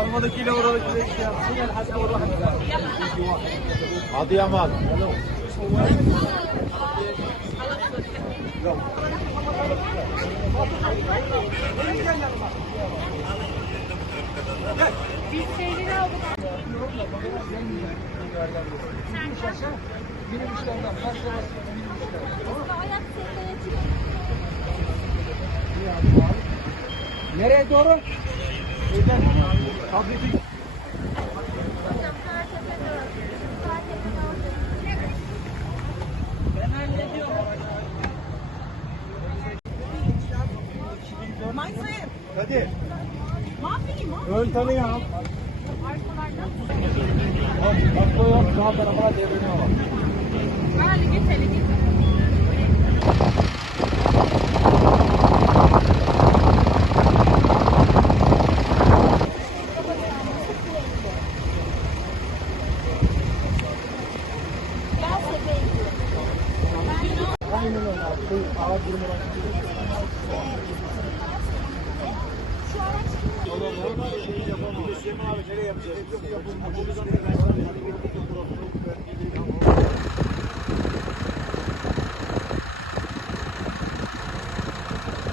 Arabadakiyle oradakiyle şey yapsın. Gel hadi orada. Adıyaman. Nereye doğru? Şeyden. Fabrika. Hadi. Ön tanı ya. Bak, bak koyalım sağ tarafa devreniyor. Aynen öyle. Koy, ağır durmadan. Şey yapalım. Süleyman abi nereye yapacağız? Yapalım.